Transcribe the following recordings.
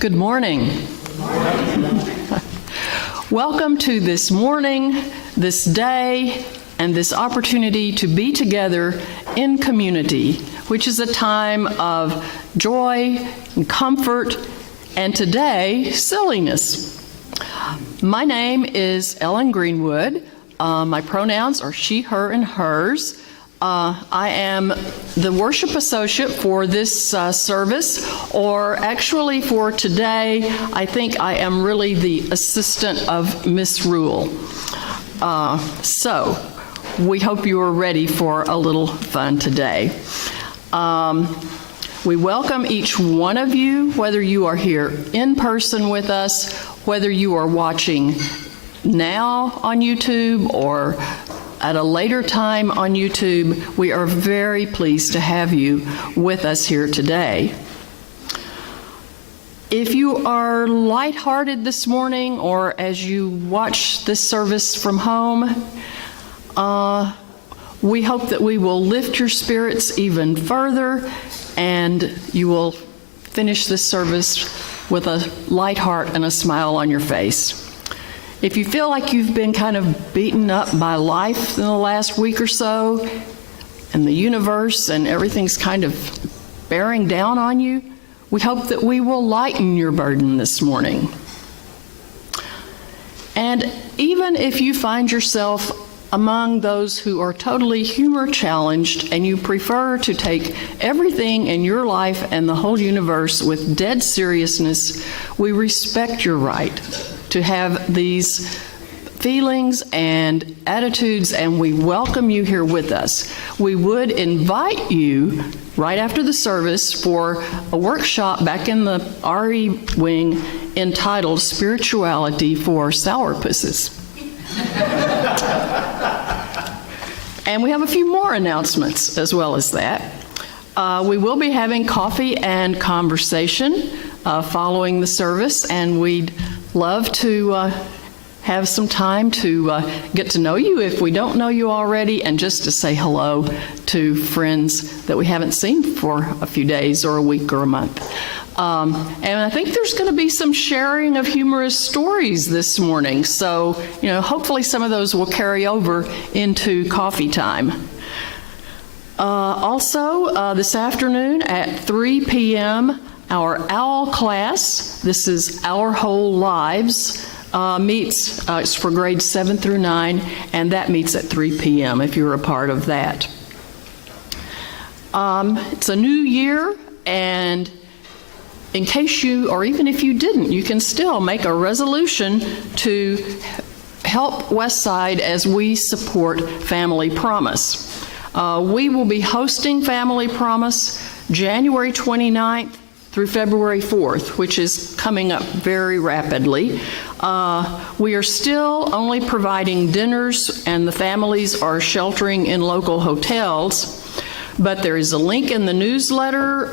Good morning. Welcome to this morning, this day, and this opportunity to be together in community, which is a time of joy and comfort, and today, silliness. My name is Ellen Greenwood. My pronouns are she, her, and hers. I am the worship associate for this service, or actually for today, I think I am really the assistant of Miss Rule. So, we hope you are ready for a little fun today. We welcome each one of you, whether you are here in person with us, whether you are watching now on YouTube or at a later time on YouTube. We are very pleased to have you with us here today. If you are lighthearted this morning, or as you watch this service from home, we hope that we will lift your spirits even further and you will finish this service with a light heart and a smile on your face. If you feel like you've been kind of beaten up by life in the last week or so, and the universe and everything's kind of bearing down on you, we hope that we will lighten your burden this morning. And even if you find yourself among those who are totally humor challenged and you prefer to take everything in your life and the whole universe with dead seriousness, we respect your right to have these feelings and attitudes, and we welcome you here with us. We would invite you right after the service for a workshop back in the RE wing entitled Spirituality for Sourpusses. And we have a few more announcements as well as that. We will be having coffee and conversation following the service, and we'd love to have some time to get to know you if we don't know you already, and just to say hello to friends that we haven't seen for a few days or a week or a month. And I think there's going to be some sharing of humorous stories this morning, so hopefully some of those will carry over into coffee time. Also, this afternoon at 3 p.m., our OWL class, this is Our Whole Lives, meets, it's for grades 7 through 9, and that meets at 3 p.m. if you're a part of that. It's a new year, and in case you, or even if you didn't, you can still make a resolution to help Westside as we support Family Promise. We will be hosting Family Promise January 29th through February 4th, which is coming up very rapidly. We are still only providing dinners, and the families are sheltering in local hotels. But there is a link in the newsletter.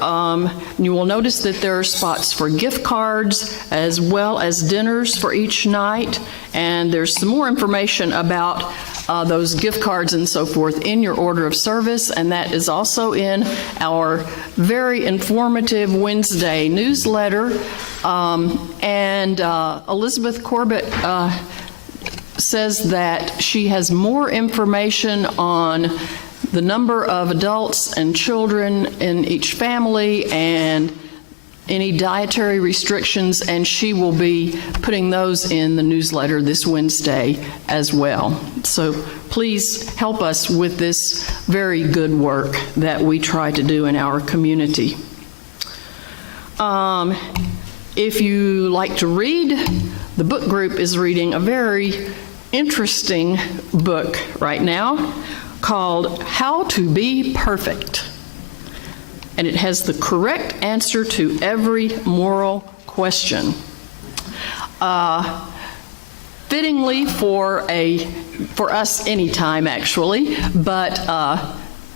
You will notice that there are spots for gift cards as well as dinners for each night. And there's some more information about those gift cards and so forth in your order of service. And that is also in our very informative Wednesday newsletter. Elizabeth Corbett says that she has more information on the number of adults and children in each family and any dietary restrictions, and she will be putting those in the newsletter this Wednesday as well. So please help us with this very good work that we try to do in our community. If you like to read, the book group is reading a very interesting book right now called How to Be Perfect. And it has the correct answer to every moral question. Fittingly for us anytime, actually, but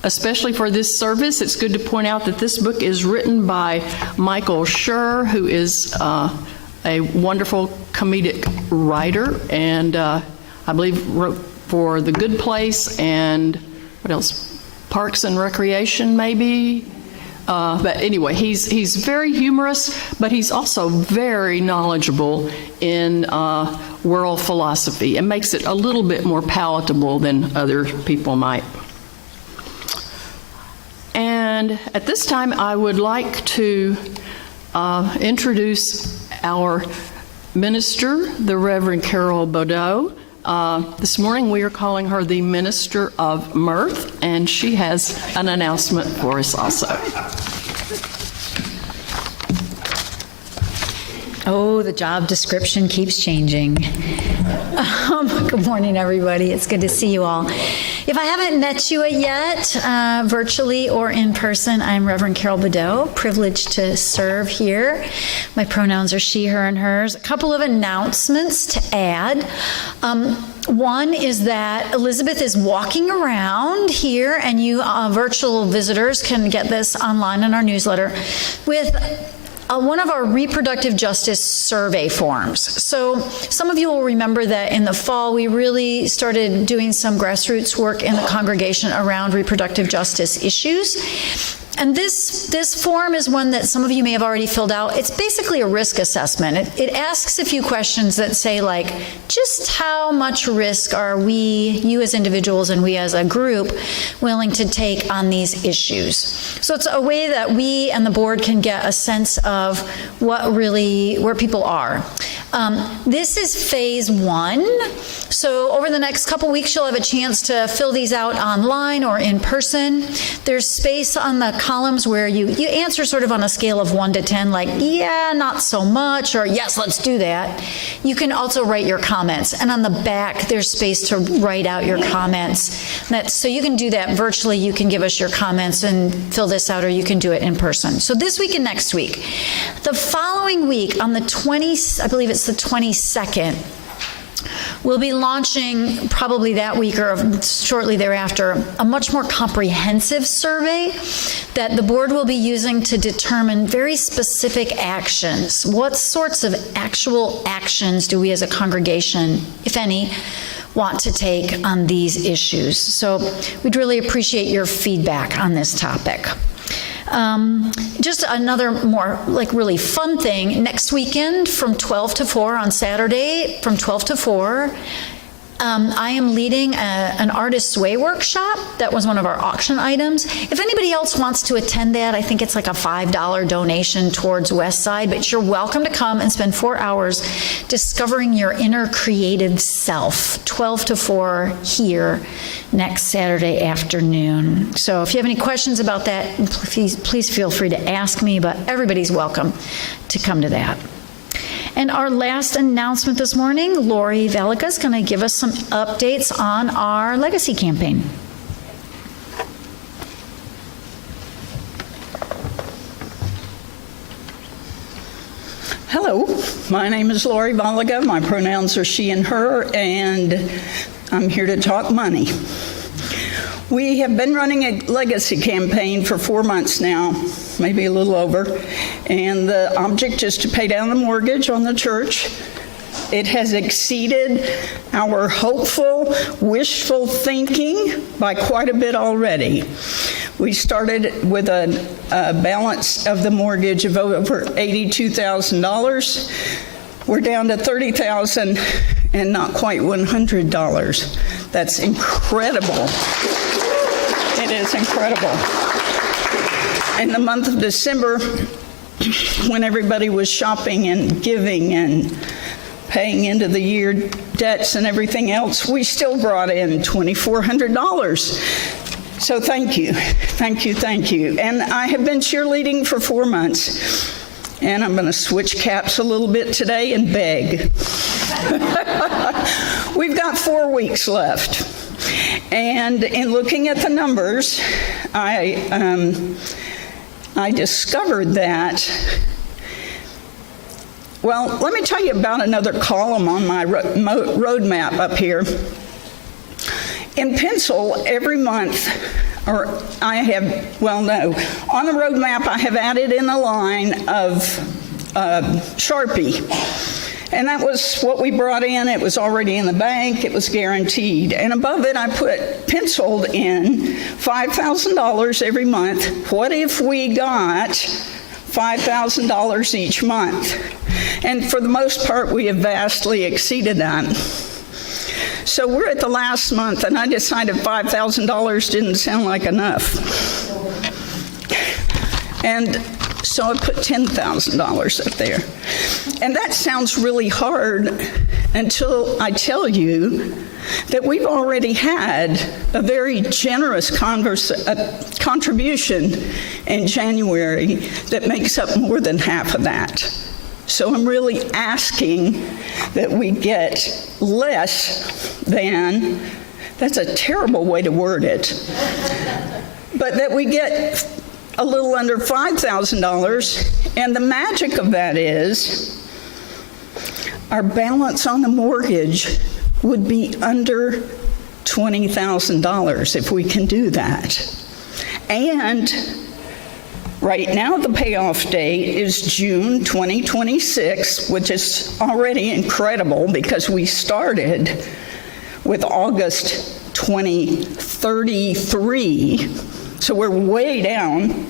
especially for this service, it's good to point out that this book is written by Michael Schur, who is a wonderful comedic writer, and I believe wrote for The Good Place and what else? Parks and Recreation, maybe. But anyway, he's very humorous, but he's also very knowledgeable in world philosophy and makes it a little bit more palatable than other people might. And at this time, I would like to introduce our minister, the Reverend Carol Baudot. This morning we are calling her the Minister of Mirth, and she has an announcement for us also. Oh, the job description keeps changing. Good morning, everybody. It's good to see you all. If I haven't met you yet, virtually or in person, I'm Reverend Carol Baudot, privileged to serve here. My pronouns are she, her, and hers. A couple of announcements to add. One is that Elizabeth is walking around here, and you virtual visitors can get this online in our newsletter, with one of our reproductive justice survey forms. So some of you will remember that in the fall, we really started doing some grassroots work in the congregation around reproductive justice issues. And this form is one that some of you may have already filled out. It's basically a risk assessment. It asks a few questions that say, like, just how much risk are we, you as individuals and we as a group, willing to take on these issues? So it's a way that we and the board can get a sense of where people are. This is phase 1. So over the next couple weeks, you'll have a chance to fill these out online or in person. There's space on the columns where you answer sort of on a scale of 1 to 10, like, yeah, not so much, or yes, let's do that. You can also write your comments. And on the back, there's space to write out your comments. So you can do that virtually. You can give us your comments and fill this out, or you can do it in person. So this week and next week. The following week, on the 20th, I believe it's the 22nd, we'll be launching, probably that week or shortly thereafter, a much more comprehensive survey that the board will be using to determine very specific actions. What sorts of actual actions do we as a congregation, if any, want to take on these issues? So we'd really appreciate your feedback on this topic. Just another more really fun thing, next weekend from 12 to 4 on Saturday from 12 to 4, I am leading an artist's way workshop. That was one of our auction items. If anybody else wants to attend that, I think it's like a $5 donation towards West Side, but you're welcome to come and spend 4 hours discovering your inner creative self, 12 to 4 here next Saturday afternoon. So if you have any questions about that, please feel free to ask me, but everybody's welcome to come to that. And our last announcement this morning, Lori Velica is going to give us some updates on our legacy campaign. Hello, my name is Lori Velica. My pronouns are she and her, and I'm here to talk money. We have been running a legacy campaign for 4 months now, maybe a little over, and the object is to pay down the mortgage on the church. It has exceeded our hopeful, wishful thinking by quite a bit already. We started with a balance of the mortgage of over $82,000. We're down to $30,000 and not quite $100. That's incredible. It is incredible. In the month of December, when everybody was shopping and giving and paying into the year debts and everything else, we still brought in $2,400. So thank you, thank you, thank you. And I have been cheerleading for 4 months, and I'm going to switch caps a little bit today and beg. We've got 4 weeks left. And in looking at the numbers, I discovered that, well, let me tell you about another column on my roadmap up here. In pencil, every month, on the roadmap I have added in a line of Sharpie. And that was what we brought in. It was already in the bank. It was guaranteed. And above it, I penciled in $5,000 every month. What if we got $5,000 each month? And for the most part, we have vastly exceeded that. So we're at the last month, and I decided $5,000 didn't sound like enough. And so I put $10,000 up there. And that sounds really hard until I tell you that we've already had a very generous contribution in January that makes up more than half of that. So I'm really asking that we get less than, that's a terrible way to word it, but that we get a little under $5,000, and the magic of that is our balance on the mortgage would be under $20,000 if we can do that. And right now the payoff date is June 2026, which is already incredible because we started with August 2033. So we're way down.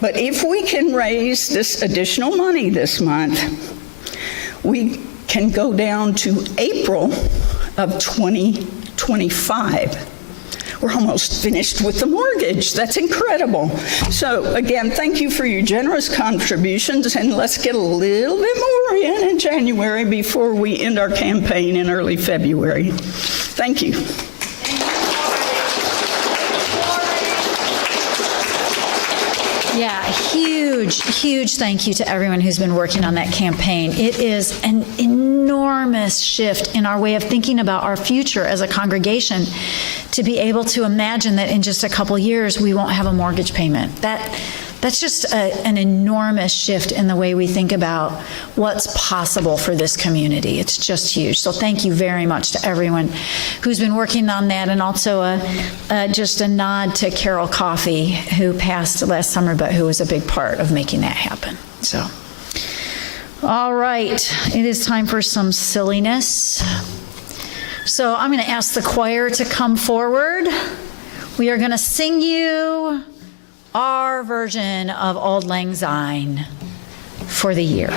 But if we can raise this additional money this month, we can go down to April of 2025. We're almost finished with the mortgage. That's incredible. So again, thank you for your generous contributions, and let's get a little bit more in January before we end our campaign in early February. Thank you. Yeah, huge thank you to everyone who's been working on that campaign. It is an enormous shift in our way of thinking about our future as a congregation to be able to imagine that in just a couple years we won't have a mortgage payment. That's just an enormous shift in the way we think about what's possible for this community. It's just huge. So thank you very much to everyone who's been working on that, and also just a nod to Carol Coffey, who passed last summer, but who was a big part of making that happen. So, all right, it is time for some silliness. So I'm going to ask the choir to come forward. We are going to sing you our version of Auld Lang Syne for the year.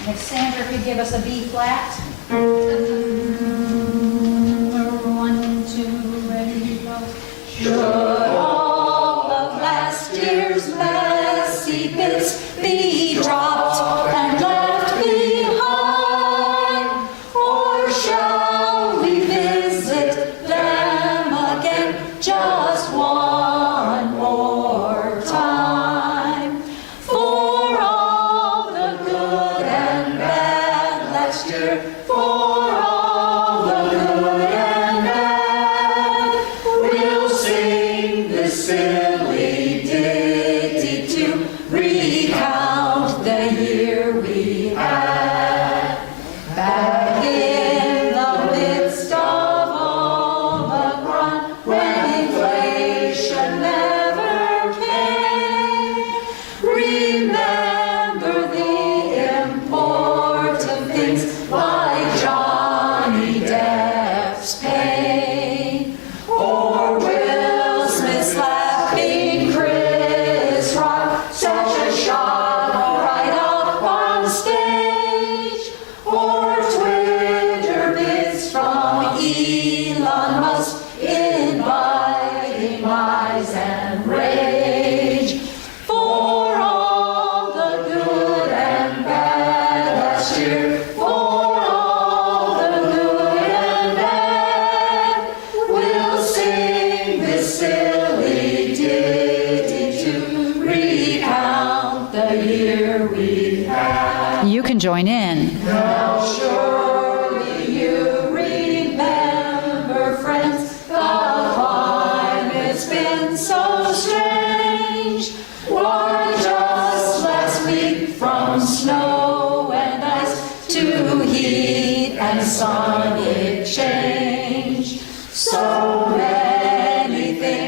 And if Sandra could give us a B flat. 1, 2, ready, go. Should all of last year's messy bits be dropped and left behind, or shall we visit them again just one more time? For all the good and bad last year, for all the good and bad, we'll sing this silly ditty to recount the year we had. Back in the midst of all the grunt, when inflation never came, remember the important things like Johnny Depp's pain, or Will Smith's laughing Chris Rock, such a shot right up on stage, or Twitter bits from Elon Musk inviting lies and rage. For all the good and bad last year, for all the good and bad, we'll sing this silly ditty to recount the year we had. You can join in. Now surely you remember, friends, the climate's been so strange. Why, just last week from snow and ice to heat and sun it changed. So many things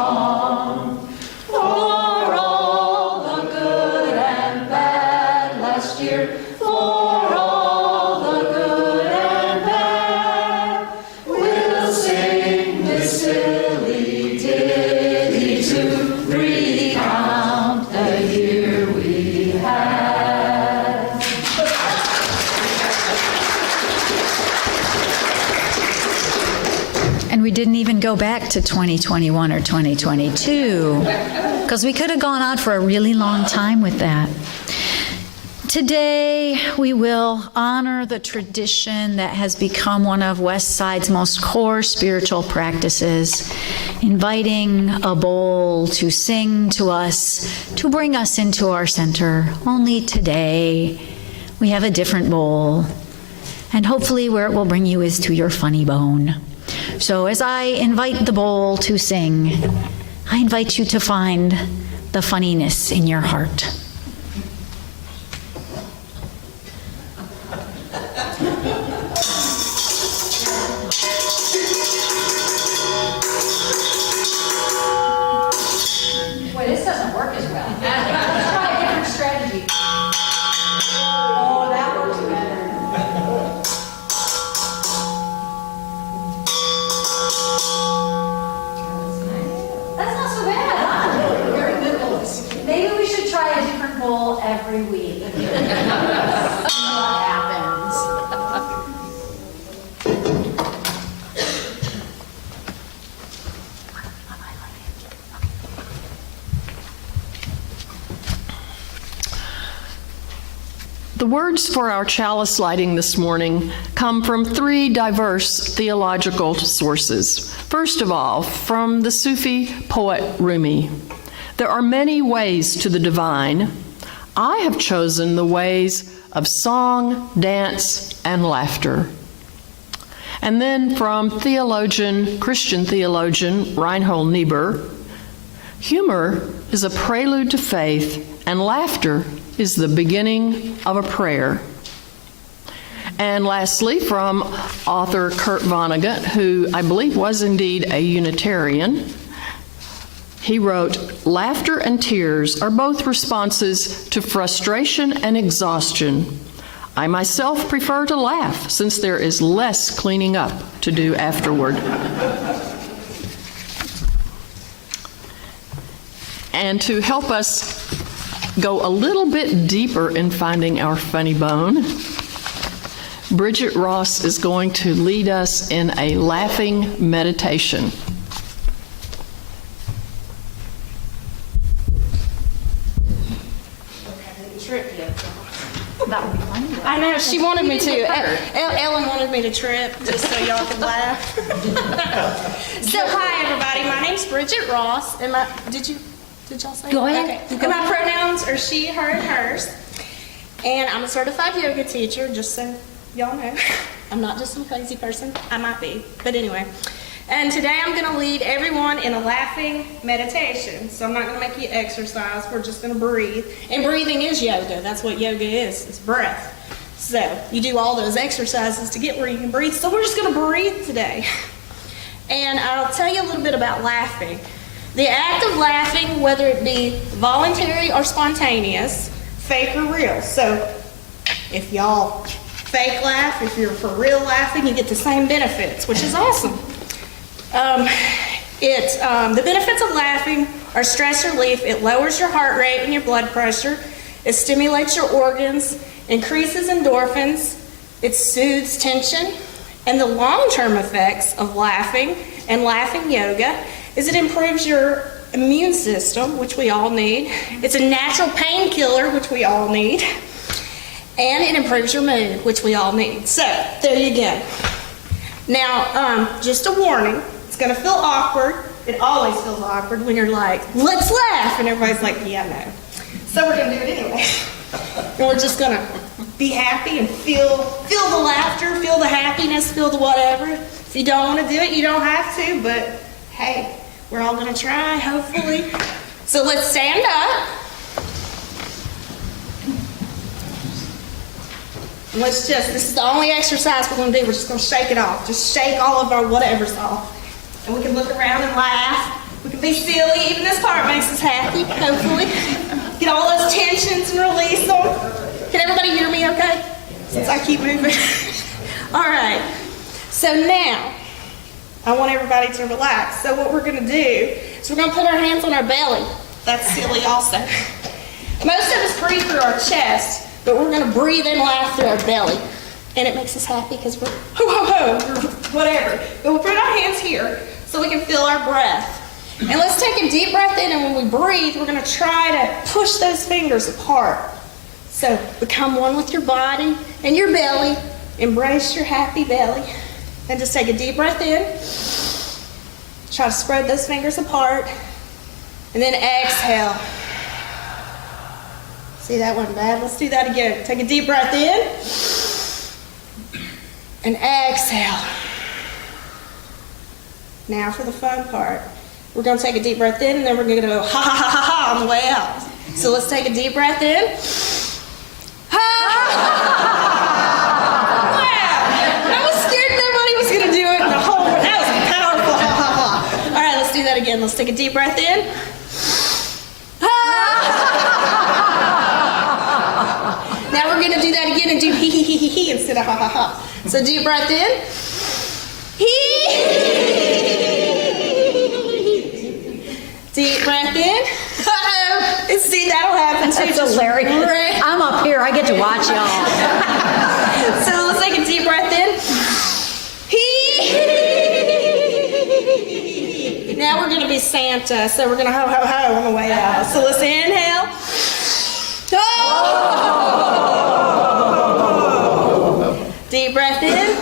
song for all the good and bad last year. For all the good and bad, we'll sing this silly ditty to recount the year we had. And we didn't even go back to 2021 or 2022, because we could have gone on for a really long time with that. Today, we will honor the tradition that has become one of West Side's most core spiritual practices, inviting a bowl to sing to us, to bring us into our center. Only today, we have a different bowl, and hopefully where it will bring you is to your funny bone. So as I invite the bowl to sing, I invite you to find the funniness in your heart. Wait, this doesn't work as well. Let's try a different strategy. Oh, that works better. That's not so bad, huh? Very good voice. Maybe we should try a different bowl every week. See what happens. The words for our chalice lighting this morning come from three diverse theological sources. First of all, from the Sufi poet Rumi. There are many ways to the divine. I have chosen the ways of song, dance, and laughter. And then from Christian theologian Reinhold Niebuhr, humor is a prelude to faith, and laughter is the beginning of a prayer. And lastly, from author Kurt Vonnegut, who I believe was indeed a Unitarian, he wrote, "Laughter and tears are both responses to frustration and exhaustion. I myself prefer to laugh since there is less cleaning up to do afterward." And to help us go a little bit deeper in finding our funny bone, Bridget Ross is going to lead us in a laughing meditation. That would be fun. I know, she wanted me to. Ellen wanted me to trip just so y'all could laugh. So hi everybody, my name's Bridget Ross. And did y'all say? Go ahead. Okay. And my pronouns are she, her, and hers. And I'm a certified yoga teacher, just so y'all know. I'm not just some crazy person. I might be, but anyway. And today I'm going to lead everyone in a laughing meditation. So I'm not going to make you exercise. We're just going to breathe. And breathing is yoga. That's what yoga is. It's breath. So you do all those exercises to get where you can breathe. So we're just going to breathe today. And I'll tell you a little bit about laughing. The act of laughing, whether it be voluntary or spontaneous, fake or real. So if y'all fake laugh, if you're for real laughing, you get the same benefits, which is awesome. The benefits of laughing are stress relief. It lowers your heart rate and your blood pressure. It stimulates your organs, increases endorphins. It soothes tension. And the long-term effects of laughing and laughing yoga is it improves your immune system, which we all need. It's a natural painkiller, which we all need. And it improves your mood, which we all need. So, there you go. Now, just a warning, it's going to feel awkward. It always feels awkward when you're like, let's laugh, and everybody's like, yeah, no. So we're going to do it anyway. And we're just going to be happy and feel the laughter, feel the happiness, feel the whatever. If you don't want to do it, you don't have to, but hey, we're all going to try, hopefully. So let's stand up. And this is the only exercise we're going to do. We're just going to shake it off. Just shake all of our whatevers off. And we can look around and laugh. We can be silly. Even this part makes us happy, hopefully. Get all those tensions and release them. Can everybody hear me okay? Since I keep moving. All right. So now, I want everybody to relax. So what we're going to do is we're going to put our hands on our belly. That's silly also. Most of us breathe through our chest, but we're going to breathe and laugh through our belly. And it makes us happy because we're ho-ho-ho, or whatever. But we'll put our hands here so we can feel our breath. And let's take a deep breath in, and when we breathe, we're going to try to push those fingers apart. So become one with your body and your belly. Embrace your happy belly. And just take a deep breath in. Try to spread those fingers apart. And then exhale. See, that wasn't bad. Let's do that again. Take a deep breath in. And exhale. Now for the fun part. We're going to take a deep breath in, and then we're going to go ha ha ha ha ha on the way out. So let's take a deep breath in. Ha! Wow! I was scared nobody was going to do it in the whole world. That was a powerful ha ha ha. All right, let's do that again. Let's take a deep breath in. Ha! Now we're going to do that again and do hee hee hee hee hee instead of ha ha ha. So deep breath in. Hee! Deep breath in. Uh-oh. See, that'll happen too. That's hilarious. I'm up here. I get to watch y'all. So let's take a deep breath in. Now we're going to be Santa. So we're going to ho, ho, ho on the way out. So let's inhale. Oh! Deep breath in.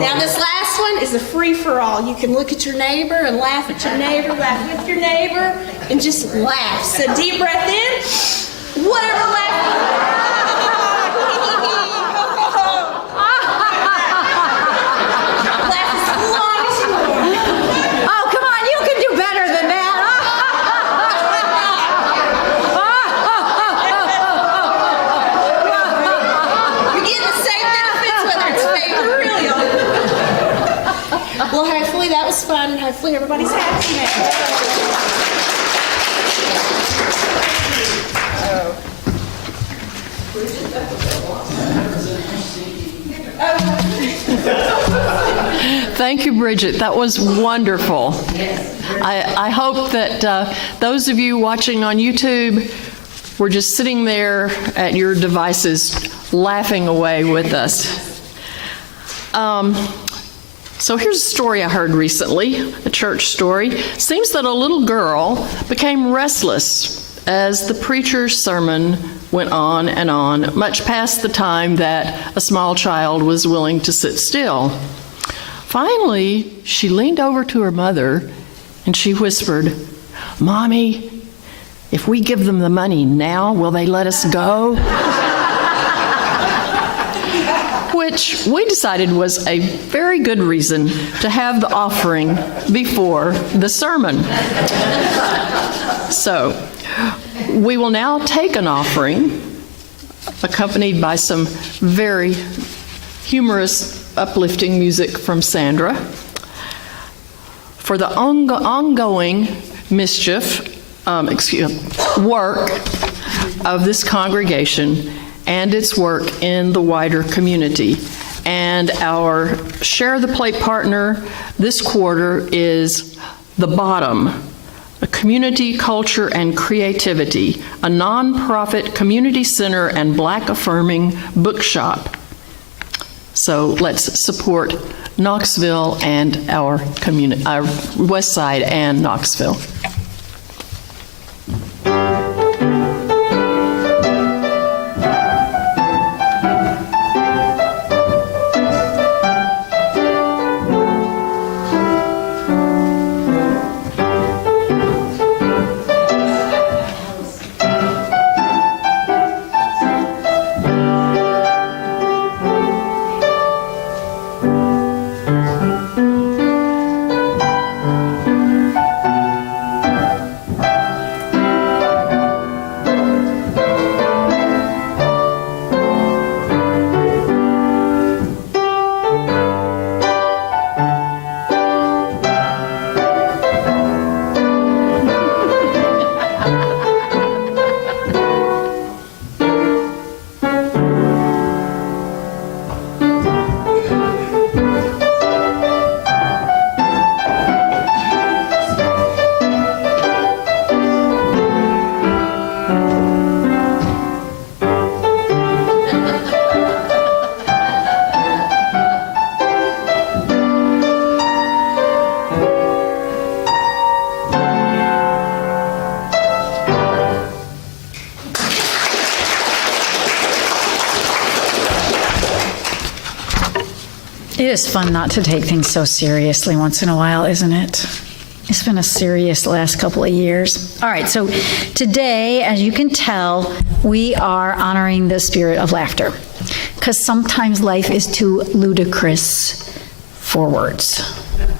Now this last one is a free-for-all. You can look at your neighbor and laugh at your neighbor, laugh with your neighbor, and just laugh. So deep breath in. Whatever laugh. Laugh as long as you want. Oh, come on. You can do better than that. You're getting the same benefits whether it's fake or real, y'all. Well, hopefully that was fun, and hopefully everybody's happy now. Thank you, Bridget. That was wonderful. I hope that those of you watching on YouTube were just sitting there at your devices laughing away with us. So here's a story I heard recently, a church story. Seems that a little girl became restless as the preacher's sermon went on and on, much past the time that a small child was willing to sit still. Finally, she leaned over to her mother and she whispered, "Mommy, if we give them the money now, will they let us go?" Which we decided was a very good reason to have the offering before the sermon. So, we will now take an offering, accompanied by some very humorous, uplifting music from Sandra, for the ongoing work of this congregation and its work in the wider community. And our Share the Plate partner this quarter is The Bottom, a community, culture, and creativity, a nonprofit community center and Black affirming bookshop. So let's support Knoxville and our community, our West Side and Knoxville. is fun not to take things so seriously once in a while, isn't it? It's been a serious last couple of years. All right, so today, as you can tell, we are honoring the spirit of laughter, because sometimes life is too ludicrous for words,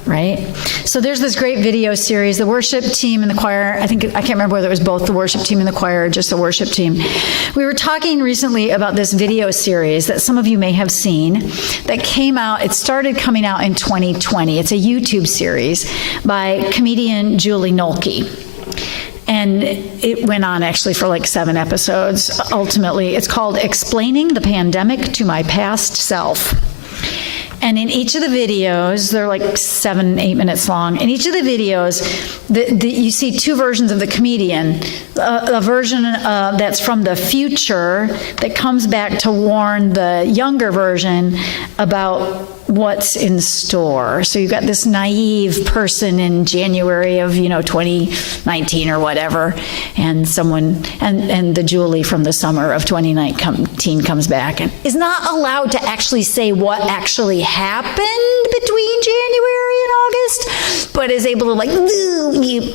right? So there's this great video series, the worship team and the choir, I can't remember whether it was both the worship team and the choir or just the worship team. We were talking recently about this video series that some of you may have seen that came out, it started coming out in 2020. It's a YouTube series by comedian Julie Nolke. And it went on actually for like 7 episodes. Ultimately, it's called Explaining the Pandemic to My Past Self. And in each of the videos, they're like 7-8 minutes long. In each of the videos, you see 2 versions of the comedian. A version that's from the future that comes back to warn the younger version about what's in store. So you've got this naive person in January of 2019 or whatever, and the Julie from the summer of 2019 comes back and is not allowed to actually say what actually happened between January and August, but is able to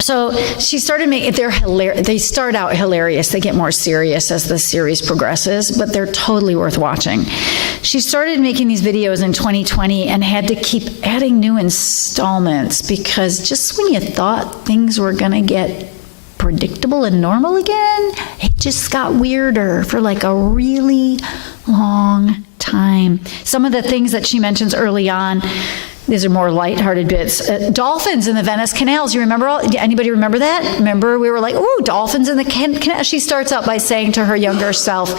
So she started making, they start out hilarious. They get more serious as the series progresses, but they're totally worth watching. She started making these videos in 2020 and had to keep adding new installments because just when you thought things were going to get predictable and normal again, it just got weirder for like a really long time. Some of the things that she mentions early on, these are more lighthearted bits. Dolphins in the Venice canals. You remember anybody remember that? Remember we were like, ooh, dolphins in the canal. She starts out by saying to her younger self,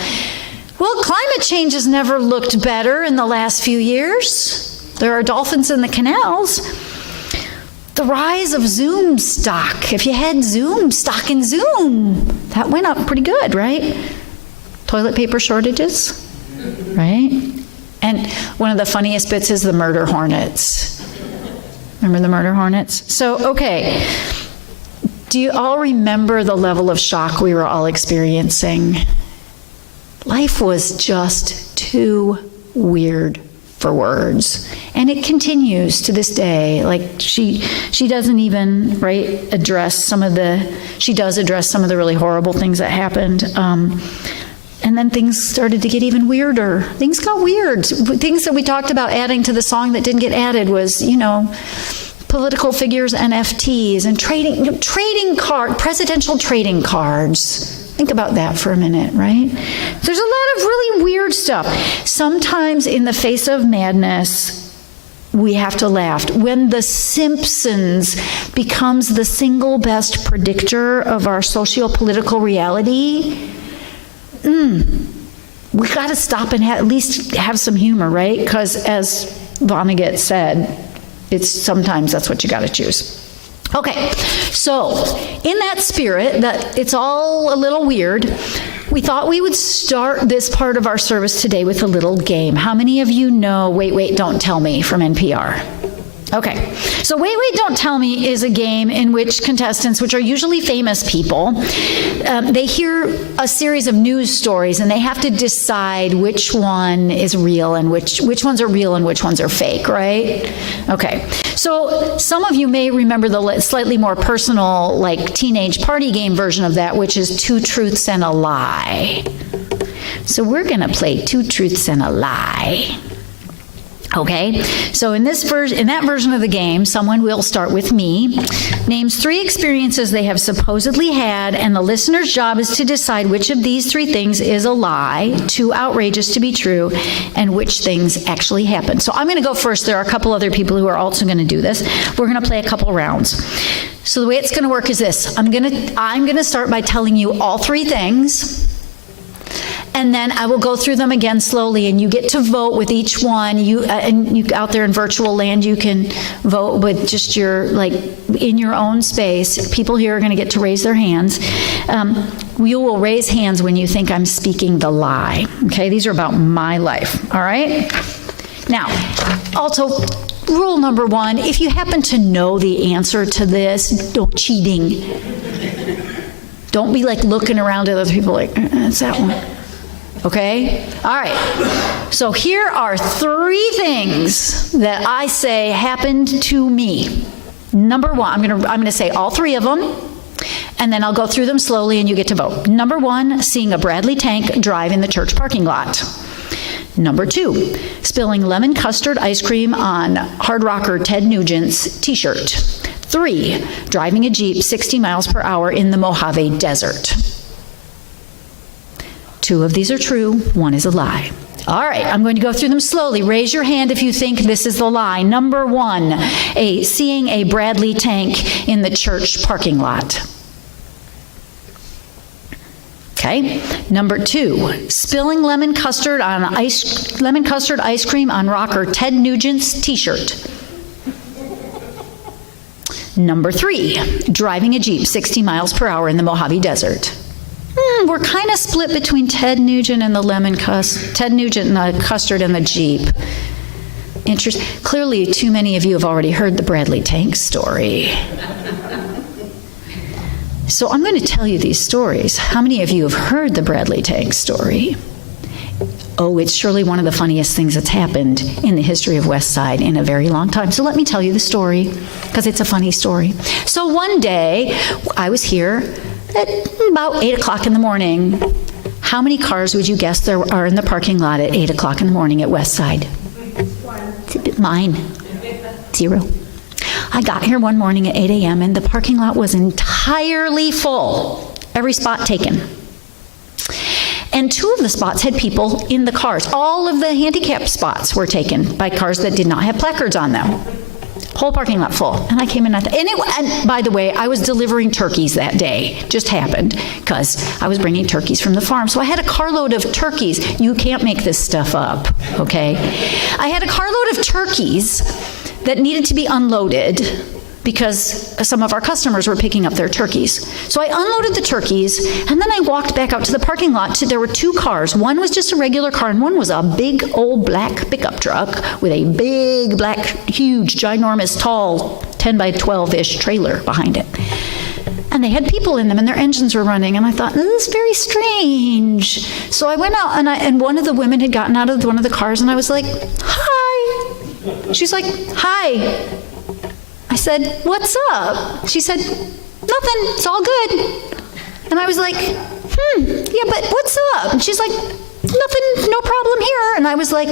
well, climate change has never looked better in the last few years. There are dolphins in the canals. The rise of Zoom stock. If you had Zoom stock in Zoom, that went up pretty good, right? Toilet paper shortages, right? And one of the funniest bits is the murder hornets. Remember the murder hornets? So, okay. Do you all remember the level of shock we were all experiencing? Life was just too weird for words. And it continues to this day. Like she doesn't even, address some of the really horrible things that happened. And then things started to get even weirder. Things got weird. Things that we talked about adding to the song that didn't get added was, political figures, NFTs, and presidential trading cards. Think about that for a minute, right? There's a lot of really weird stuff. Sometimes in the face of madness, we have to laugh. When The Simpsons becomes the single best predictor of our socio-political reality, we got to stop and at least have some humor, right? Because as Vonnegut said, sometimes that's what you got to choose. Okay, so in that spirit that it's all a little weird, we thought we would start this part of our service today with a little game. How many of you know Wait, Don't Tell Me from NPR? Okay, so Wait, Don't Tell Me is a game in which contestants, which are usually famous people, they hear a series of news stories and they have to decide which one is real and which ones are real and which ones are fake, right? Okay, so some of you may remember the slightly more personal, like teenage party game version of that, which is 2 truths and a lie. So we're gonna play 2 truths and a lie. Okay, so in that version of the game, someone will start with me, names 3 experiences they have supposedly had, and the listener's job is to decide which of these 3 things is a lie, too outrageous to be true, and which things actually happened. So I'm going to go first. There are a couple other people who are also going to do this. We're going to play a couple rounds. So the way it's going to work is this. I'm going to start by telling you all 3 things. And then I will go through them again slowly, and you get to vote with each one. You out there in virtual land, you can vote with just your, in your own space. People here are going to get to raise their hands. You will raise hands when you think I'm speaking the lie. Okay, these are about my life. All right? Now, also, rule number 1, if you happen to know the answer to this, no cheating. Don't be looking around at other people it's that one. Okay? All right. So here are 3 things that I say happened to me. Number 1, I'm going to say all 3 of them, and then I'll go through them slowly and you get to vote. Number 1, seeing a Bradley tank drive in the church parking lot. Number 2, spilling lemon custard ice cream on hard rocker Ted Nugent's t-shirt. 3, driving a Jeep 60 miles per hour in the Mojave Desert. 2 of these are true, 1 is a lie. All right, I'm going to go through them slowly. Raise your hand if you think this is the lie. Number 1, seeing a Bradley tank in the church parking lot. Okay. Number 2, spilling lemon custard ice cream on rocker Ted Nugent's t-shirt. Number 3, driving a Jeep 60 miles per hour in the Mojave Desert. We're kind of split between Ted Nugent and the custard and the Jeep. Clearly, too many of you have already heard the Bradley tank story. So I'm going to tell you these stories. How many of you have heard the Bradley tank story? Oh, it's surely one of the funniest things that's happened in the history of West Side in a very long time. So let me tell you the story, because it's a funny story. So one day, I was here at about 8 o'clock in the morning. How many cars would you guess there are in the parking lot at 8 o'clock in the morning at West Side? Mine. 0. I got here one morning at 8 a.m. and the parking lot was entirely full. Every spot taken. And 2 of the spots had people in the cars. All of the handicapped spots were taken by cars that did not have placards on them. Whole parking lot full. And I came in at and by the way, I was delivering turkeys that day. Just happened because I was bringing turkeys from the farm. So I had a carload of turkeys. You can't make this stuff up, okay? I had a carload of turkeys that needed to be unloaded because some of our customers were picking up their turkeys. So I unloaded the turkeys, and then I walked back out to the parking lot. There were 2 cars. One was just a regular car, and one was a big old black pickup truck with a big black, huge, ginormous, tall, 10 by 12-ish trailer behind it. And they had people in them, and their engines were running, and I thought, this is very strange. So I went out, and one of the women had gotten out of one of the cars, and I was like, hi. She's like, hi. I said, what's up? She said, nothing, it's all good. And I was like, yeah, but what's up? And she's like, nothing, no problem here. And I was like,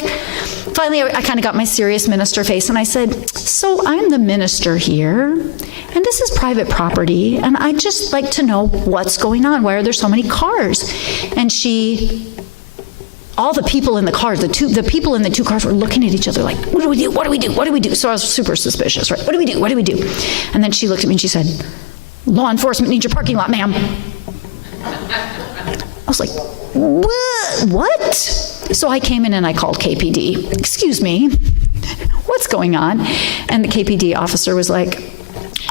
finally, I kind of got my serious minister face, and I said, so I'm the minister here, and this is private property, and I'd just like to know what's going on. Why are there so many cars? And all the people in the cars, the people in the 2 cars were looking at each other like, what do we do? What do we do? What do we do? So I was super suspicious, right? What do we do? What do we do? And then she looked at me and she said, law enforcement needs your parking lot, ma'am. I was like, what? So I came in and I called KPD. Excuse me, what's going on? And the KPD officer was like,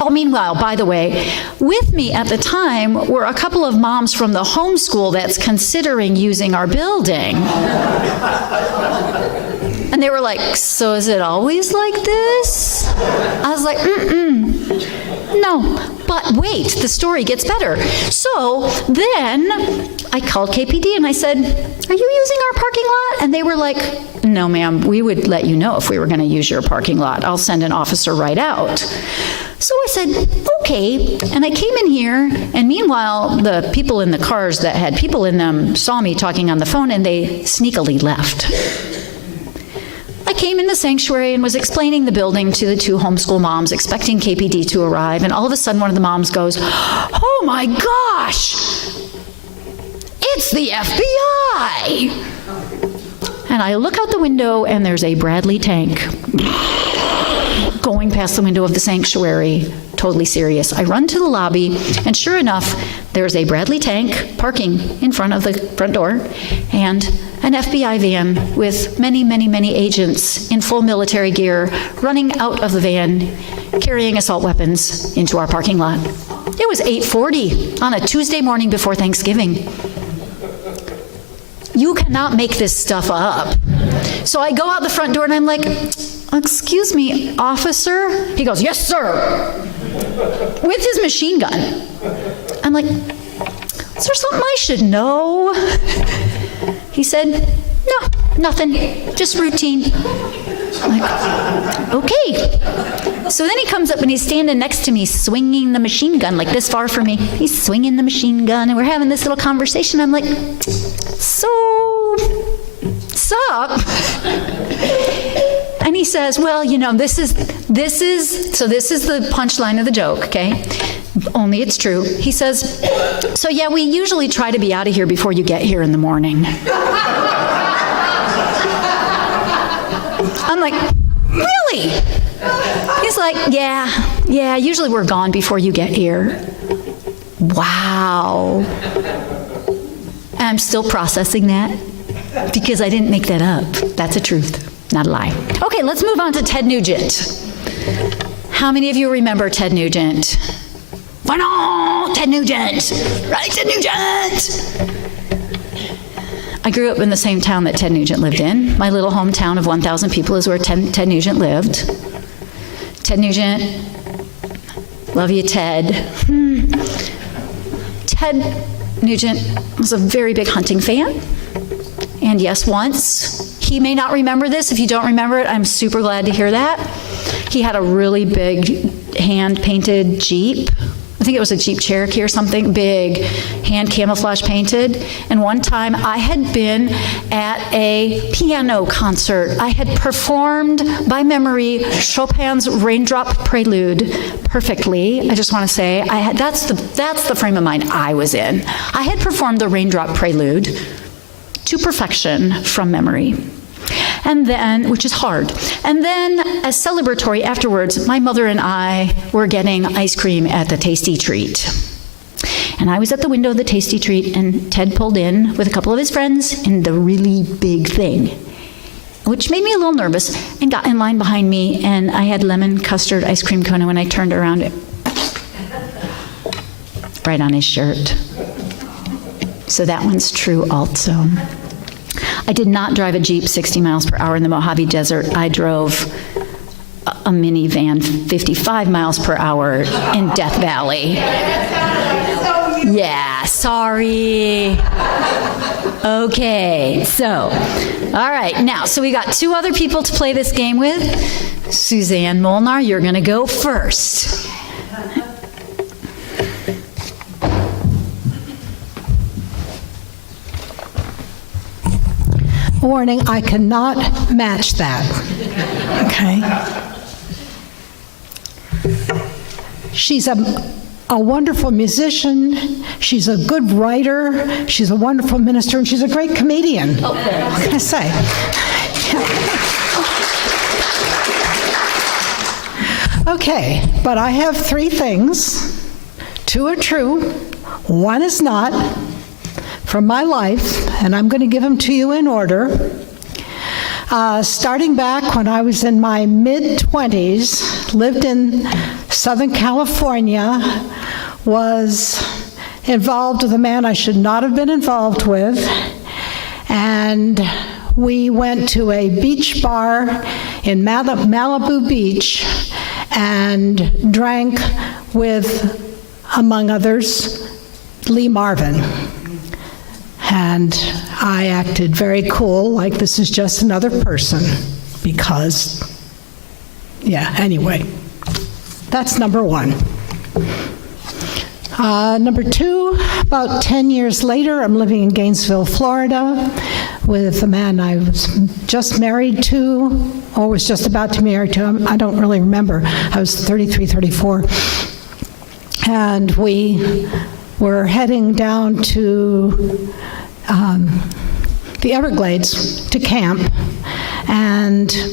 oh, meanwhile, by the way, with me at the time were a couple of moms from the homeschool that's considering using our building. And they were like, so is it always like this? I was like, no. But wait, the story gets better. So then I called KPD and I said, are you using our parking lot? And they were like, no, ma'am, we would let you know if we were going to use your parking lot. I'll send an officer right out. So I said, okay, and I came in here, and meanwhile, the people in the cars that had people in them saw me talking on the phone, and they sneakily left. I came in the sanctuary and was explaining the building to the 2 homeschool moms, expecting KPD to arrive, and all of a sudden one of the moms goes, oh my gosh, it's the FBI! And I look out the window, and there's a Bradley tank going past the window of the sanctuary, totally serious. I run to the lobby, and sure enough, there's a Bradley tank parking in front of the front door, and an FBI van with many, many, many agents in full military gear running out of the van, carrying assault weapons into our parking lot. It was 8:40 on a Tuesday morning before Thanksgiving. You cannot make this stuff up. So I go out the front door and I'm like, excuse me, officer? He goes, yes, sir. With his machine gun. I'm like, is there something I should know? He said, no, nothing, just routine. I'm like, okay. So then he comes up and he's standing next to me swinging the machine gun, like this far from me. He's swinging the machine gun and we're having this little conversation. I'm like, so, sup? And he says, well, you know, this is the punchline of the joke, okay? Only it's true. He says, so yeah, we usually try to be out of here before you get here in the morning. I'm like, really? He's like, yeah, usually we're gone before you get here. Wow. I'm still processing that because I didn't make that up. That's a truth, not a lie. Okay, let's move on to Ted Nugent. How many of you remember Ted Nugent? Oh, Ted Nugent! Right, Ted Nugent! I grew up in the same town that Ted Nugent lived in. My little hometown of 1,000 people is where Ted Nugent lived. Ted Nugent, love you, Ted. Ted Nugent was a very big hunting fan. And yes, once, he may not remember this. If you don't remember it, I'm super glad to hear that. He had a really big hand-painted Jeep. I think it was a Jeep Cherokee or something, big, hand camouflage painted. And one time I had been at a piano concert. I had performed by memory Chopin's Raindrop Prelude perfectly. I just want to say, that's the frame of mind I was in. I had performed the Raindrop Prelude to perfection from memory. And then, which is hard. And then, as celebratory afterwards, my mother and I were getting ice cream at the Tasty Treat. And I was at the window of the Tasty Treat, and Ted pulled in with a couple of his friends in the really big thing, which made me a little nervous, and got in line behind me, and I had lemon custard ice cream cone, and when I turned around, it right on his shirt. So that one's true also. I did not drive a Jeep 60 miles per hour in the Mojave Desert. I drove a minivan 55 miles per hour in Death Valley. Yeah, sorry. Okay, so, all right, now, so we got two other people to play this game with. Suzanne Molnar, you're going to go first. Warning, I cannot match that. Okay? She's a wonderful musician. She's a good writer. She's a wonderful minister, and she's a great comedian. Oh, what can I say? Okay, but I have three things. Two are true. One is not. From my life, and I'm going to give them to you in order. Starting back when I was in my mid-20s, lived in Southern California, was involved with a man I should not have been involved with, and we went to a beach bar in Malibu Beach and drank with, among others, Lee Marvin. And I acted very cool, like this is just another person, because, yeah, anyway. That's number one. Number two, about 10 years later, I'm living in Gainesville, Florida, with a man I was just married to, or was just about to marry to. I don't really remember. I was 33, 34. And we were heading down to the Everglades to camp,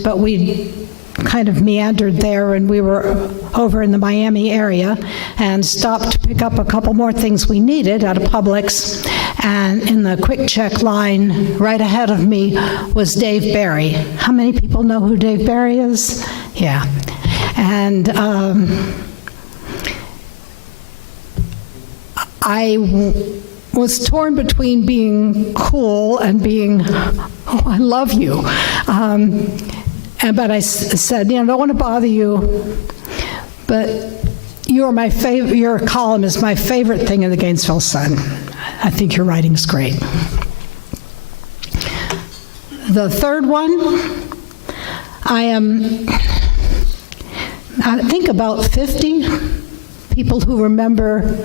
but we kind of meandered there, and we were over in the Miami area and stopped to pick up a couple more things we needed at a Publix, and in the quick check line right ahead of me was Dave Barry. How many people know who Dave Barry is? Yeah. And I was torn between being cool and being, oh, I love you. But I said, I don't want to bother you, but you're my favorite. Your column is my favorite thing in the Gainesville Sun. I think your writing's great. The third one, I think about 50 people who remember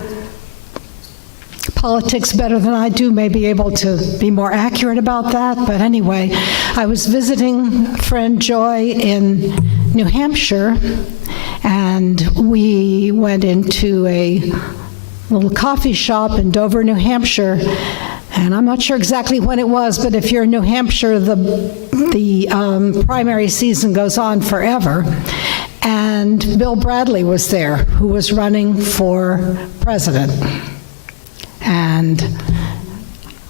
politics better than I do may be able to be more accurate about that. But anyway, I was visiting friend Joy in New Hampshire, and we went into a little coffee shop in Dover, New Hampshire. And I'm not sure exactly when it was, but if you're in New Hampshire, the primary season goes on forever. And Bill Bradley was there, who was running for president. And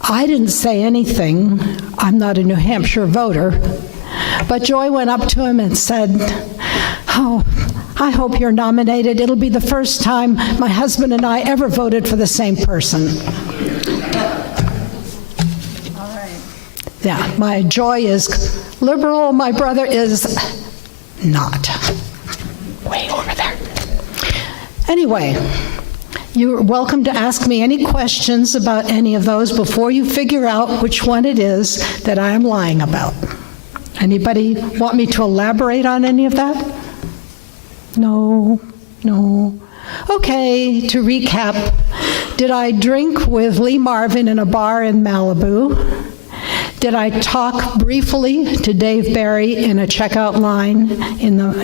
I didn't say anything. I'm not a New Hampshire voter. But Joy went up to him and said, "Oh, I hope you're nominated. It'll be the first time my husband and I ever voted for the same person." Yeah, my Joy is liberal, my brother is not. Way over there. Anyway, you're welcome to ask me any questions about any of those before you figure out which one it is that I am lying about. Anybody want me to elaborate on any of that? No, no. Okay, to recap, did I drink with Lee Marvin in a bar in Malibu? Did I talk briefly to Dave Barry in a checkout line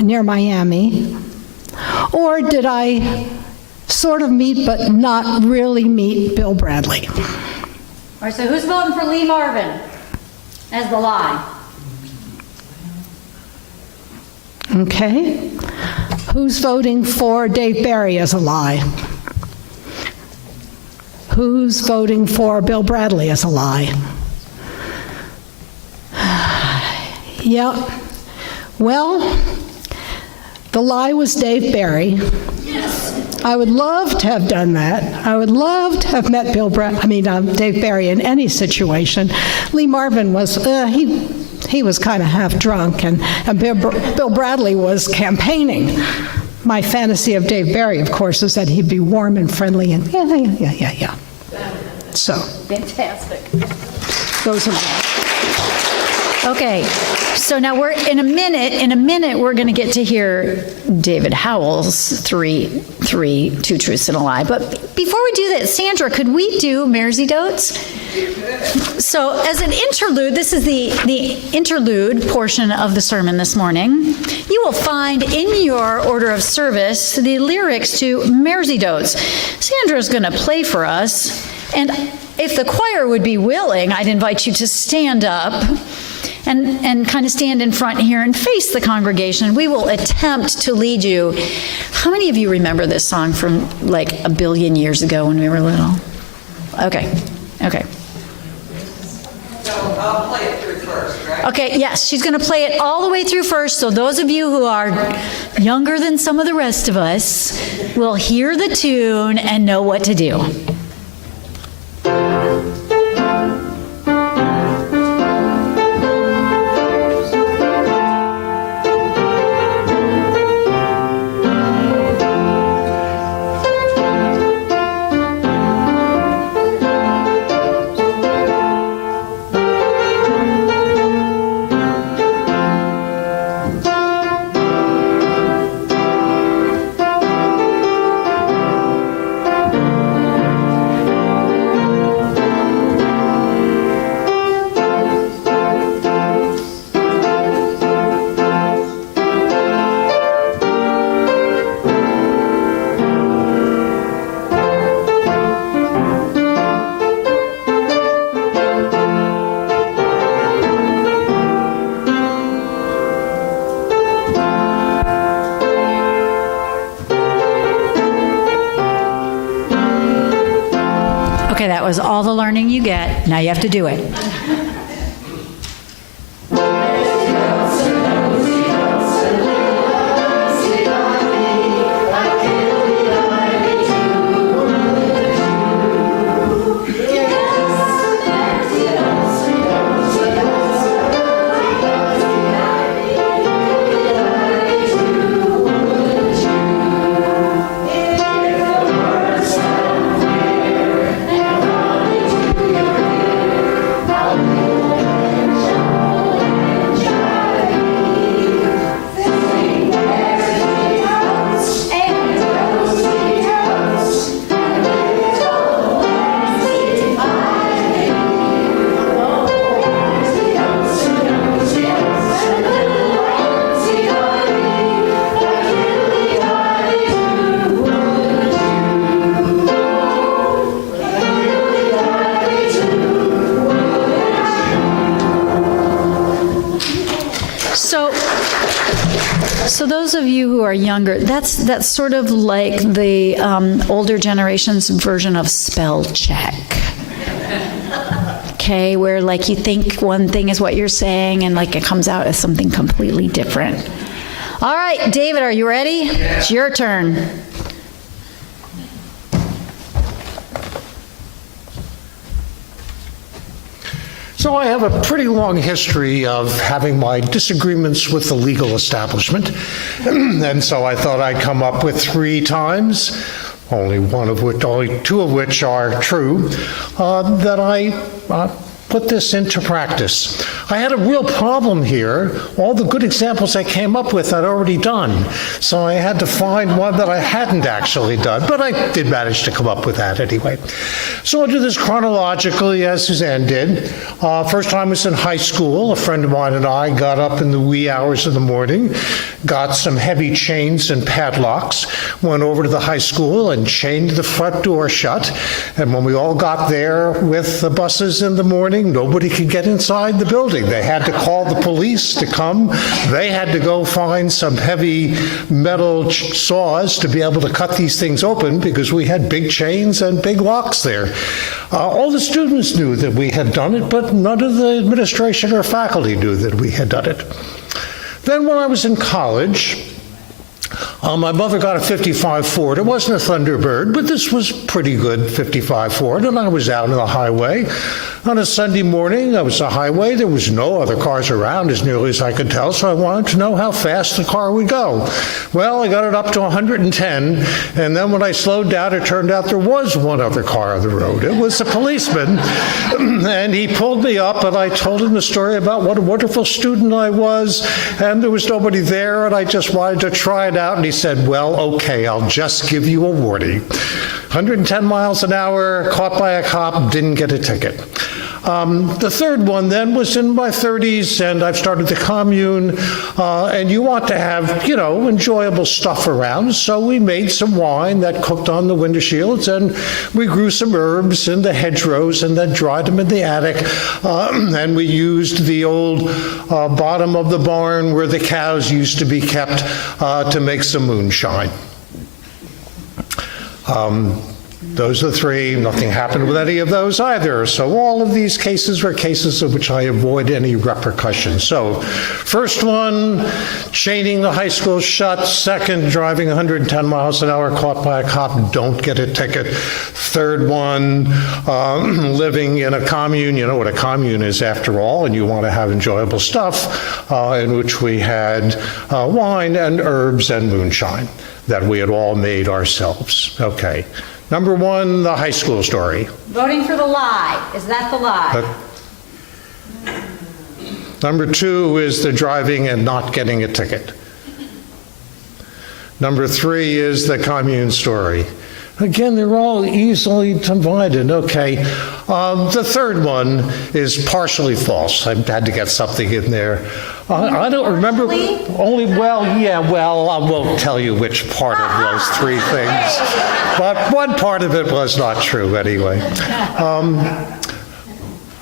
near Miami? Or did I sort of meet but not really meet Bill Bradley? All right, so who's voting for Lee Marvin as the lie? Okay. Who's voting for Dave Barry as a lie? Who's voting for Bill Bradley as a lie? Yep. Well, the lie was Dave Barry. Yes. I would love to have done that. I would love to have met Dave Barry in any situation. Lee Marvin was, he was kind of half drunk, and Bill Bradley was campaigning. My fantasy of Dave Barry, of course, is that he'd be warm and friendly and yeah. So. Fantastic. Those are Okay, so now we're in a minute we're going to get to hear David Howell's two truths and a lie. But before we do that, Sandra, could we do Merzidotes? So as an interlude, this is the interlude portion of the sermon this morning. You will find in your order of service the lyrics to Merzidotes. Sandra's going to play for us, and if the choir would be willing, I'd invite you to stand up and kind of stand in front here and face the congregation. We will attempt to lead you. How many of you remember this song from like a billion years ago when we were little? Okay. So I'll play it through first, right? Okay, yes, she's going to play it all the way through first, so those of you who are younger than some of the rest of us will hear the tune and know what to do. Okay, that was all the learning you get. Now you have to do it. I'll those of you who are younger, that's sort of like the older generation's version of spell check. Okay, where like you think one thing is what you're saying and like it comes out as something completely different. All right, David, are you ready? Yeah. It's your turn. So I have a pretty long history of having my disagreements with the legal establishment, and so I thought I'd come up with 3 times, only two of which are true, that I put this into practice. I had a real problem here. All the good examples I came up with I'd already done, so I had to find one that I hadn't actually done, but I did manage to come up with that anyway. So I'll do this chronologically as Suzanne did. First time was in high school. A friend of mine and I got up in the wee hours of the morning, got some heavy chains and padlocks, went over to the high school and chained the front door shut, and when we all got there with the buses in the morning, nobody could get inside the building. They had to call the police to come. They had to go find some heavy metal saws to be able to cut these things open because we had big chains and big locks there. All the students knew that we had done it, but none of the administration or faculty knew that we had done it. Then when I was in college, my mother got a 55 Ford. It wasn't a Thunderbird, but this was pretty good 55 Ford, and I was out on the highway. On a Sunday morning, I was on the highway. There was no other cars around as nearly as I could tell, so I wanted to know how fast the car would go. Well, I got it up to 110, and then when I slowed down, it turned out there was one other car on the road. It was a policeman, and he pulled me up, and I told him the story about what a wonderful student I was, and there was nobody there, and I just wanted to try it out, and he said, well, okay, I'll just give you a warning. 110 miles an hour, caught by a cop, didn't get a ticket. The third one then was in my 30s, and I've started the commune, and you want to have, enjoyable stuff around, so we made some wine that cooked on the window shields, and we grew some herbs in the hedgerows and then dried them in the attic, and we used the old bottom of the barn where the cows used to be kept to make some moonshine. Those are 3. Nothing happened with any of those either. So all of these cases were cases of which I avoid any repercussions. So first one, chaining the high school shut. Second, driving 110 miles an hour, caught by a cop, don't get a ticket. Third one, living in a commune. You know what a commune is after all, and you want to have enjoyable stuff, in which we had wine and herbs and moonshine that we had all made ourselves. Okay. Number 1, the high school story. Voting for the lie. Is that the lie? Number 2 is the driving and not getting a ticket. Number 3 is the commune story. Again, they're all easily divided. Okay. The third one is partially false. I had to get something in there. I don't remember. I won't tell you which part of those 3 things. But one part of it was not true anyway.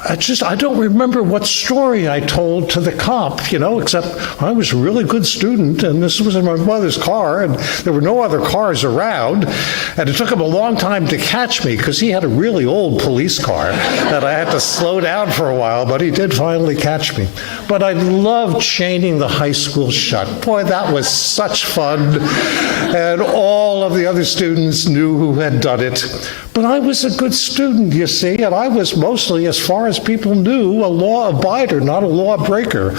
I don't remember what story I told to the cop, except I was a really good student, and this was in my mother's car, and there were no other cars around, and it took him a long time to catch me because he had a really old police car that I had to slow down for a while, but he did finally catch me. But I loved chaining the high school shut. Boy, that was such fun, and all of the other students knew who had done it. But I was a good student, you see, and I was mostly, as far as people knew, a law abider, not a law breaker.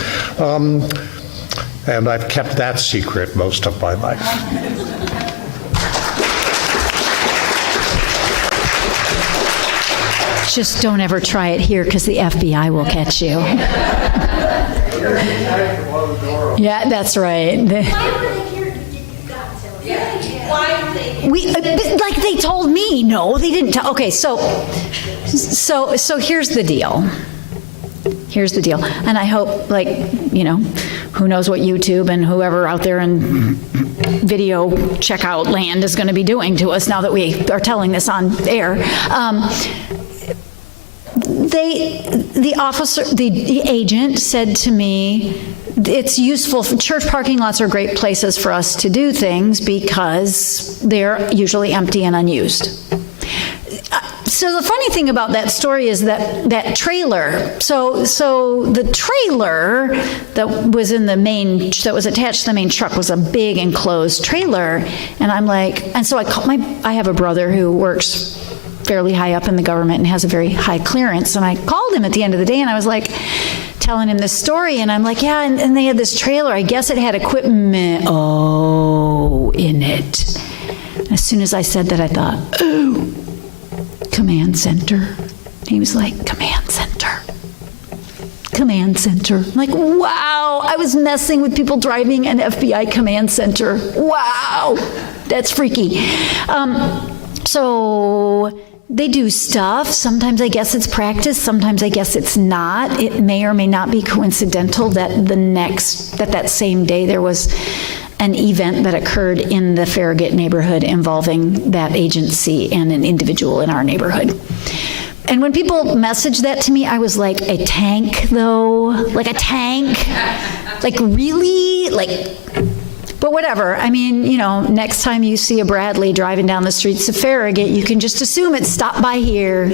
And I've kept that secret most of my life. Just don't ever try it here because the FBI will catch you. Yeah, that's right. Like they told me. No, they didn't tell. Okay, so here's the deal. Here's the deal. And I hope, who knows what YouTube and whoever out there in video checkout land is going to be doing to us now that we are telling this on air. The agent said to me, it's useful. Church parking lots are great places for us to do things because they're usually empty and unused. So the funny thing about that story is that trailer. So the trailer that was attached to the main truck was a big enclosed trailer, and I'm like, and so I have a brother who works fairly high up in the government and has a very high clearance, and I called him at the end of the day, and I was like, telling him this story, and I'm like, yeah, and they had this trailer. I guess it had equipment in it. As soon as I said that, I thought, oh. Command center. He was like, command center. Command center. I'm like, wow, I was messing with people driving an FBI command center. Wow, that's freaky. So they do stuff. Sometimes I guess it's practice. Sometimes I guess it's not. It may or may not be coincidental that that same day there was an event that occurred in the Farragut neighborhood involving that agency and an individual in our neighborhood. And when people messaged that to me, I was like, a tank though? Like a tank? Like really? But whatever. I mean, next time you see a Bradley driving down the streets of Farragut, you can just assume it stopped by here.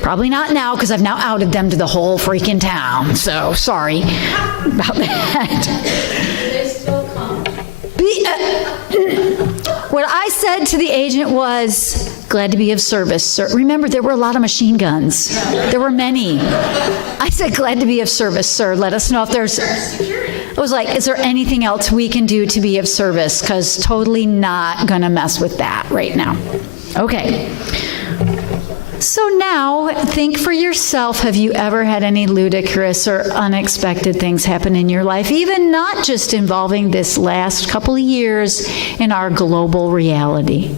Probably not now, because I've now outed them to the whole freaking town. So sorry about that. Do they still come? What I said to the agent was, glad to be of service, sir. Remember, there were a lot of machine guns. There were many. I said, glad to be of service, sir. Let us know if there's... I was like, is there anything else we can do to be of service? Because totally not going to mess with that right now. Okay. So now, think for yourself, have you ever had any ludicrous or unexpected things happen in your life, even not just involving this last couple of years in our global reality?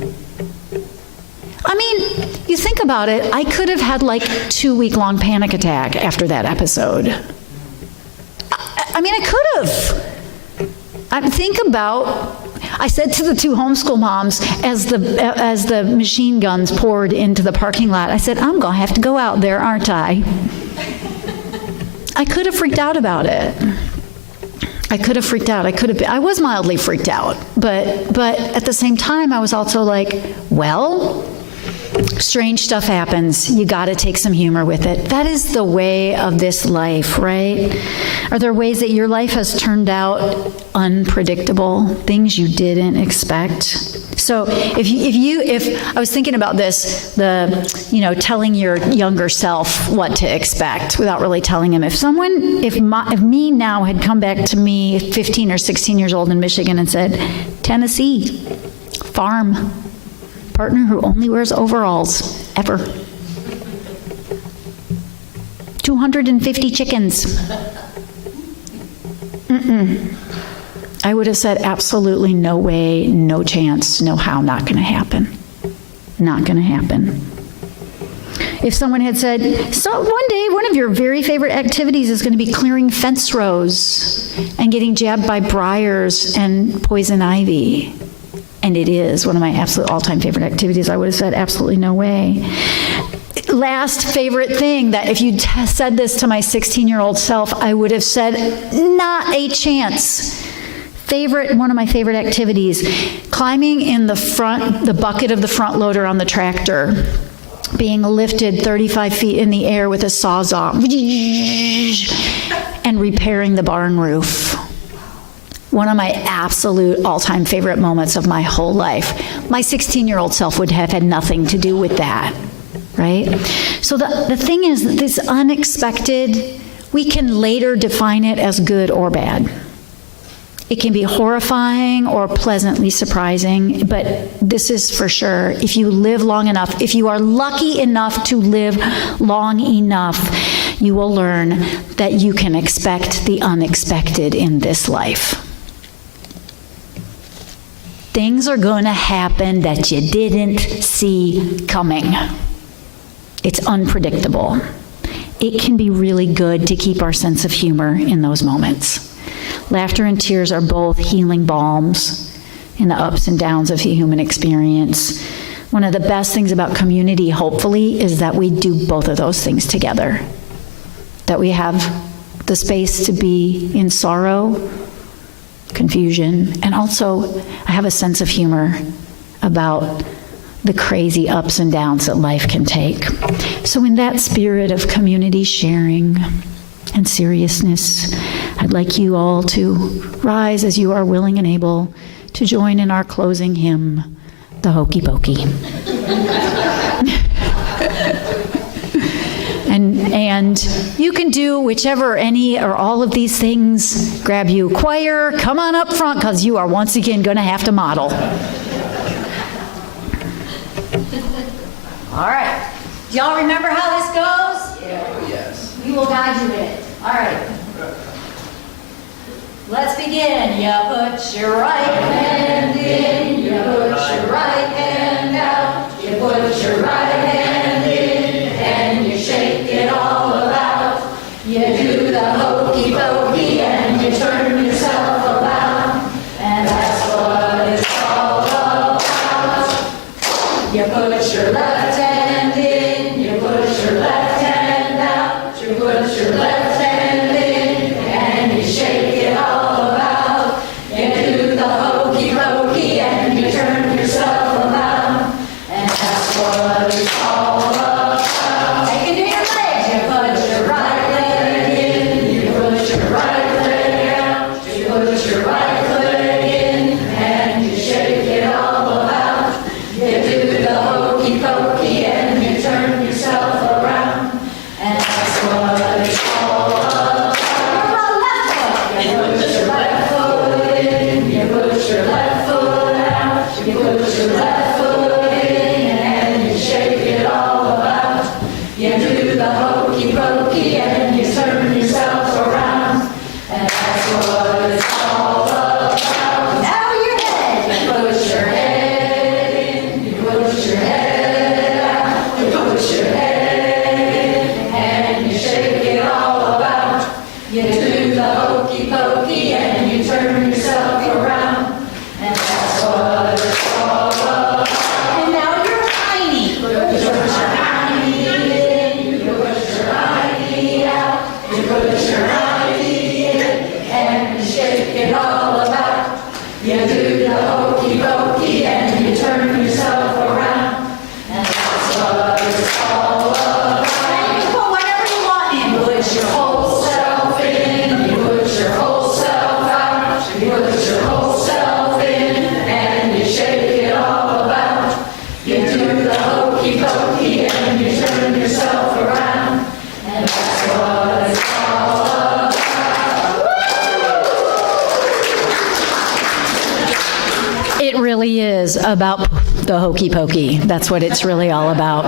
I mean, you think about it, I could have had like 2-week-long panic attack after that episode. I mean, I could have. Think about... I said to the 2 homeschool moms as the machine guns poured into the parking lot, I said, I'm going to have to go out there, aren't I? I could have freaked out about it. I could have freaked out. I was mildly freaked out. But at the same time, I was also like, well, strange stuff happens. You got to take some humor with it. That is the way of this life, right? Are there ways that your life has turned out unpredictable, things you didn't expect? So if I was thinking about this, telling your younger self what to expect without really telling him. If me now had come back to me 15 or 16 years old in Michigan and said, Tennessee, farm, partner who only wears overalls, ever. 250 chickens. I would have said absolutely no way, no chance, no how, not going to happen. Not going to happen. If someone had said, so one day one of your very favorite activities is going to be clearing fence rows and getting jabbed by briars and poison ivy. And it is one of my absolute all-time favorite activities. I would have said absolutely no way. Last favorite thing, that if you'd said this to my 16-year-old self, I would have said, not a chance. One of my favorite activities, climbing in the bucket of the front loader on the tractor, being lifted 35 feet in the air with a sawzall, and repairing the barn roof. One of my absolute all-time favorite moments of my whole life. My 16-year-old self would have had nothing to do with that, right? So the thing is that this unexpected, we can later define it as good or bad. It can be horrifying or pleasantly surprising, but this is for sure. If you live long enough, if you are lucky enough to live long enough, you will learn that you can expect the unexpected in this life. Things are going to happen that you didn't see coming. It's unpredictable. It can be really good to keep our sense of humor in those moments. Laughter and tears are both healing balms in the ups and downs of the human experience. One of the best things about community, hopefully, is that we do both of those things together. That we have the space to be in sorrow, confusion, and also I have a sense of humor about the crazy ups and downs that life can take. So in that spirit of community sharing and seriousness, I'd like you all to rise as you are willing and able to join in our closing hymn, the Hokey Pokey. And you can do whichever, any or all of these things grab you. Choir, come on up front, because you are once again going to have to model. All right. Do y'all remember how this goes? Yes. We will guide you in it. All right. Let's begin. You put your right hand in, you put your right hand out, you put your right hand in, and you shake it all about. You do the hokey pokey and you turn yourself around, and that's what it's all about. You put your left hand in, you put your left hand out, you put your left hand in, and you shake it all about. You do the hokey pokey and you turn yourself around, and that's what it's all about. Take it to your legs. You put your right leg in, you put your right leg out, you put your right leg in, and you shake it all about. You do the hokey pokey and you turn yourself around, and that's what it's all about. You put your left foot in, you put your left foot out, you put your left foot in, and you shake it all about. You do the hokey pokey and you turn yourself around, and that's what it's all about. Now your head, you put your head in, you put your head out, you put your head in, and you shake it all about. You do the hokey pokey and you turn yourself around, and that's what it's all about. And now you're tiny. You put your hiney in, you put your hiney out, you put your hiney in, and you shake it all about. You do the hokey pokey and you turn yourself around, and that's what it's all about. And you put whatever you want in. Put your whole self in, you put your whole self out, you put your whole self in, and you shake it all about. You do the hokey pokey and you turn yourself around, and that's what it's all about. It really is about the hokey pokey. That's what it's really all about.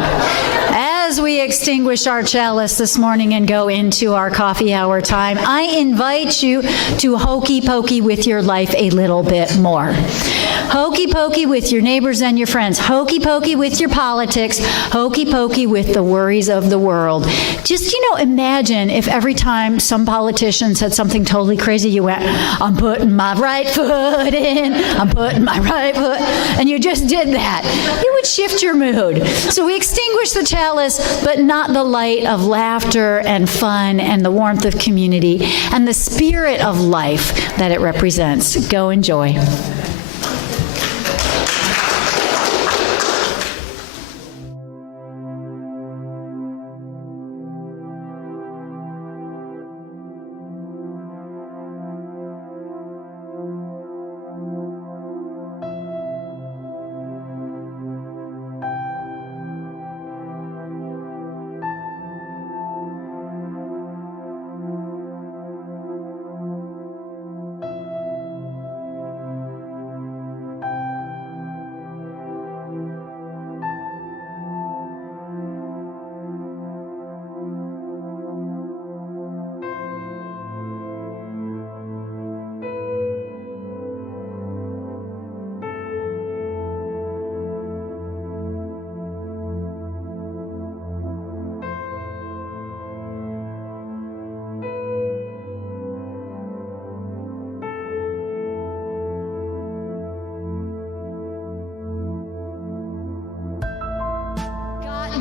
As we extinguish our chalice this morning and go into our coffee hour time, I invite you to hokey pokey with your life a little bit more. Hokey pokey with your neighbors and your friends. Hokey pokey with your politics. Hokey pokey with the worries of the world. Just, imagine if every time some politician said something totally crazy, you went, I'm putting my right foot in, I'm putting my right foot, and you just did that. It would shift your mood. So we extinguish the chalice, but not the light of laughter and fun and the warmth of community and the spirit of life that it represents. Go enjoy.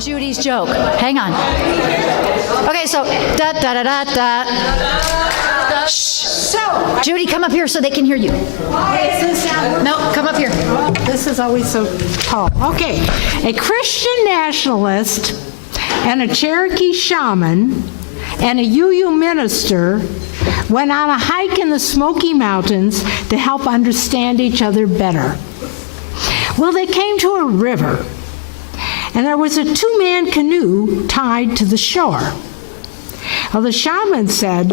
Judy's joke. Hang on. Okay, so da da da da da. Shh. So, Judy, come up here so they can hear you. No, come up here. this is always so tall. Okay, a Christian nationalist and a Cherokee shaman and a UU minister went on a hike in the Smoky Mountains to help understand each other better. Well, they came to a river, and there was a two-man canoe tied to the shore. Well, the shaman said,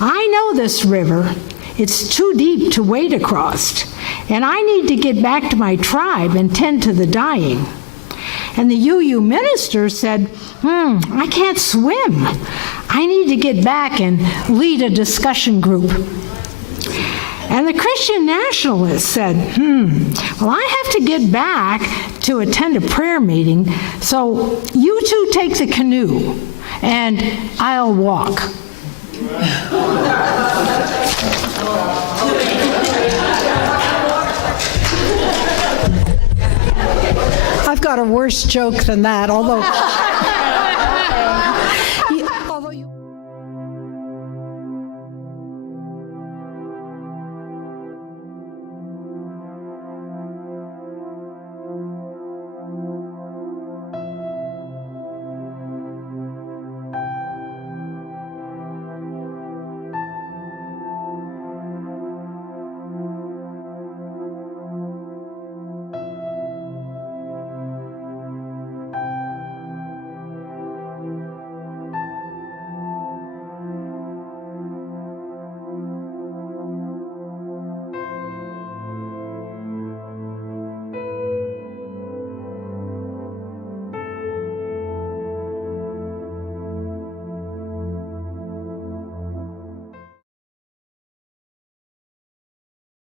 "I know this river. It's too deep to wade across, and I need to get back to my tribe and tend to the dying." And the UU minister said, "I can't swim. I need to get back and lead a discussion group." And the Christian nationalist said, "Well, I have to get back to attend a prayer meeting, so you two take the canoe, and I'll walk." I've got a worse joke than that, although